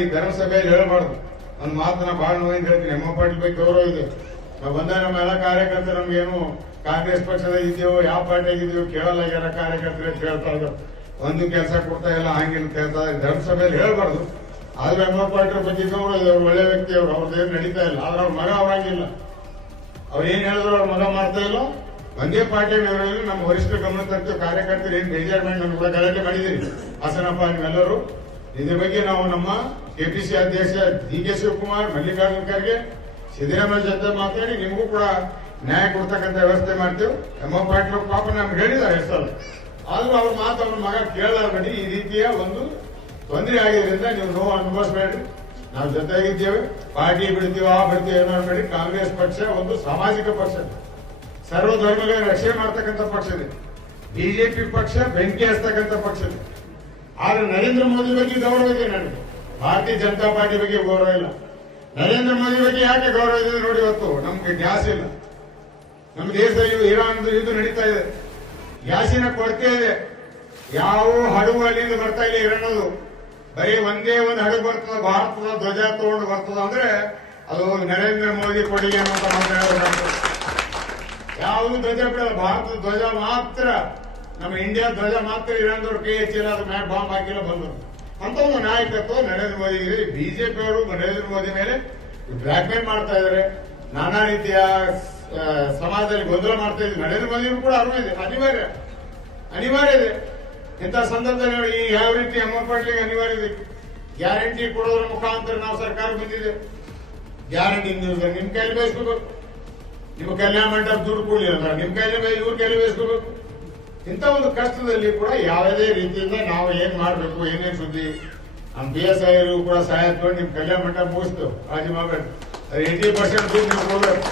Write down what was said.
ಈ ಧರ್ಮಸಭೆಯಲ್ಲಿ ಹೇಳಬಾರ್ದು. ಒಂದು ಮಾತನ್ನ ಬಹಳ ನೋಯಿಂದ ಹೇಳ್ತೀನಿ. ಎಂ ಪಾಟೀಲ್ ಬಗ್ಗೆ ಗೌರವ ಇದೆ. ನಾವು ಬಂದ ನಮ್ಮ ಎಲ್ಲ ಕಾರ್ಯಕರ್ತರು ನಮ್ಗೇನು ಕಾಂಗ್ರೆಸ್ ಪಕ್ಷದ ಇದೆಯೋ ಯಾವ ಪಾರ್ಟಿಯಾಗಿದೆಯೋ ಕೇಳಲ್ಲ. ಯಾರ ಕಾರ್ಯಕರ್ತರೇ ಕೇಳ್ತಾ ಇದ್ರು, ಒಂದು ಕೆಲಸ ಕೊಡ್ತಾ ಇಲ್ಲ, ಹಂಗಿಲ್ಲ ಕೇಳ್ತಾ ಇದ್ದಾರೆ. ಧರ್ಮಸಭೆಯಲ್ಲಿ ಹೇಳ್ಬಾರ್ದು. ಆದ್ರೆ ಎಂ ಪಾಟೀಲ್ ಬಗ್ಗೆ ಗೌರವ ಇದೆ. ಅವ್ರು ಒಳ್ಳೆ ವ್ಯಕ್ತಿ, ಅವ್ರದ್ದೇನು ನಡೀತಾ ಇಲ್ಲ. ಆದ್ರೆ ಅವ್ರ ಮಗ ಅವರಾಗಿಲ್ಲ. ಅವ್ರು ಏನ್ ಹೇಳಿದ್ರು ಅವ್ರ ಮಗ ಮಾಡ್ತಾ ಇಲ್ಲ. ಒಂದೇ ಪಾರ್ಟಿಯಲ್ಲಿ ನಮ್ಮ ವರಿಷ್ಠ ಗಮನ ತರ್ತೀವಿ. ಕಾರ್ಯಕರ್ತರು ಏನ್ ಬೇಜಾರು ಮಾಡಿ ನಮ್ಗೆ ಕೂಡ ಗಲಾಟೆ ಮಾಡಿದ್ದೀರಿ. ಹಾಸನಪ್ಪ ನೀವೆಲ್ಲರೂ ಇದ್ರ ಬಗ್ಗೆ ನಾವು ನಮ್ಮ ಕೆಪಿಸಿ ಅಧ್ಯಕ್ಷ DK ಶಿವಕುಮಾರ್, ಮಲ್ಲಿಕಾರ್ಜುನ ಖರ್ಗೆ, ಸಿದ್ದರಾಮಯ್ಯ ಜೊತೆ ಮಾತಾಡಿ ನಿಮಗೂ ಕೂಡ ನ್ಯಾಯ ಕೊಡ್ತಕ್ಕಂಥ ವ್ಯವಸ್ಥೆ ಮಾಡ್ತೇವೆ. ಎಂ ಪಾಟೀಲ್ ಪಾಪ ನಮ್ಗೆ ಹೇಳಿದ್ದಾರೆ ಹೆಸರು. ಆದ್ರೂ ಅವ್ರ ಮಾತು ಅವ್ರ ಮಗ ಕೇಳಲಾರ್ಬೇಡಿ. ಈ ರೀತಿಯ ಒಂದು ತೊಂದರೆ ಆಗಿದ್ರಿಂದ ನೀವು ನೋವು ಅನುಭವಿಸಬೇಡ್ರಿ. ನಾವು ಜೊತೆಗಿದ್ದೇವೆ. ಪಾರ್ಟಿ ಬಿಡ್ತೀವಿ ಬಿಡ್ತೀವಿ ಅನ್ನೋಬೇಡಿ. ಕಾಂಗ್ರೆಸ್ ಪಕ್ಷ ಒಂದು ಸಾಮಾಜಿಕ ಪಕ್ಷ, ಸರ್ವ ಧರ್ಮಗಳ ರಕ್ಷಣೆ ಮಾಡ್ತಕ್ಕಂಥ ಪಕ್ಷ ಇದೆ. ಬಿಜೆಪಿ ಪಕ್ಷ ಬೆಂಕಿ ಹಚ್ಚತಕ್ಕಂಥ ಪಕ್ಷ ಇದೆ. ಆದ್ರೆ ನರೇಂದ್ರ ಮೋದಿ ಬಗ್ಗೆ ಗೌರವ ಇದೆ ನನಗೆ. ಭಾರತೀಯ ಜನತಾ ಪಾರ್ಟಿ ಬಗ್ಗೆ ಗೌರವ ಇಲ್ಲ. ನರೇಂದ್ರ ಮೋದಿ ಬಗ್ಗೆ ಯಾಕೆ ಗೌರವ ಇದೆ ನೋಡಿ. ಇವತ್ತು ನಮ್ಗೆ ಗ್ಯಾಸ್ ಇಲ್ಲ. ನಮ್ಮ ದೇಶದಲ್ಲಿ ಇರಾನ್ ಇದು ನಡೀತಾ ಇದೆ. ಗ್ಯಾಸಿನ ಕೊರತೆ ಇದೆ. ಯಾವ ಹಡಗು ಅಲ್ಲಿಂದ ಬರ್ತಾ ಇಲ್ಲ ಇರಾನದು. ಬರೀ ಒಂದೇ ಒಂದು ಹಡಗು ಬರ್ತದ, ಭಾರತದ ಧ್ವಜ ತಗೊಂಡು ಬರ್ತದ ಅಂದ್ರೆ ಅದು ನರೇಂದ್ರ ಮೋದಿ ಕೊಡುಗೆ ಅನ್ನುವಂತ ಮಾತಾಡೋದು. ಯಾವುದು ಧ್ವಜ ಬಿಡಲ್ಲ, ಭಾರತದ ಧ್ವಜ ಮಾತ್ರ, ನಮ್ಮ ಇಂಡಿಯಾ ಧ್ವಜ ಮಾತ್ರ ಇರಾನ್ದವ್ರ ಕೈ ಹೆಚ್ಚಿಲ್ಲ, ಅದು ಮ್ಯಾಟ್ ಬಾಂಬ್ ಹಾಕಿಲ್ಲ ಬಂದರು ಅಂತ ಒಂದು ನಾಯಕತ್ವ ನರೇಂದ್ರ ಮೋದಿ ಇದೆ. ಬಿಜೆಪಿ ಅವರು ನರೇಂದ್ರ ಮೋದಿ ಮೇಲೆ ಬ್ಲಾಕ್ ಮೇಲ್ ಮಾಡ್ತಾ ಇದ್ದಾರೆ. ನಾನಾ ರೀತಿಯ ಸಮಾಜದಲ್ಲಿ ಗೊಂದಲ ಮಾಡ್ತಾ ಇದ್ದಾರೆ. ನರೇಂದ್ರ ಮೋದಿ ಕೂಡ ಅನಿವಾರ್ಯ ಇದೆ. ಇಂಥ ಸಂದರ್ಭದಲ್ಲಿ ಈ ಯಾವ ರೀತಿ ಎಂ ಪಾಟೀಲ್ಗೆ ಅನಿವಾರ್ಯ ಇದೆ. ಗ್ಯಾರಂಟಿ ಕೊಡೋದ್ರ ಮುಖಾಂತರ ನಾವು ಸರ್ಕಾರ ಬಂದಿದೆ. ಗ್ಯಾರಂಟಿ ನಿಮ್ ಕೈಲಿ ಬೇಯಿಸ್ಕೋಬೇಕು. ನಿಮ್ಮ ಕಲ್ಯಾಣ ಮಂಟಪ ದುಡ್ಡು ಕೊಡ್ಲಿಲ್ಲ, ನಿಮ್ ಕೈಲಿ ಇವ್ರ ಕೈಲಿ ಬೇಯಿಸ್ಕೋಬೇಕು. ಇಂಥ ಒಂದು ಕಷ್ಟದಲ್ಲಿ ಕೂಡ ಯಾವುದೇ ರೀತಿಯಿಂದ ನಾವು ಏನ್ ಮಾಡ್ಬೇಕು, ಏನೇನ್ ಸುದ್ದಿ ನಮ್ಮ PSI ಕೂಡ ಸಹಾಯ ತಗೊಂಡು ನಿಮ್ ಕಲ್ಯಾಣ ಮಂಟಪ ಮುಗಿಸ್ತೇವೆ. ರಾಜಿ ಮಾಡಬೇಡಿ. 80% ದುಡ್ಡು ನೀವು ಕೊಡ್ಬೇಕು.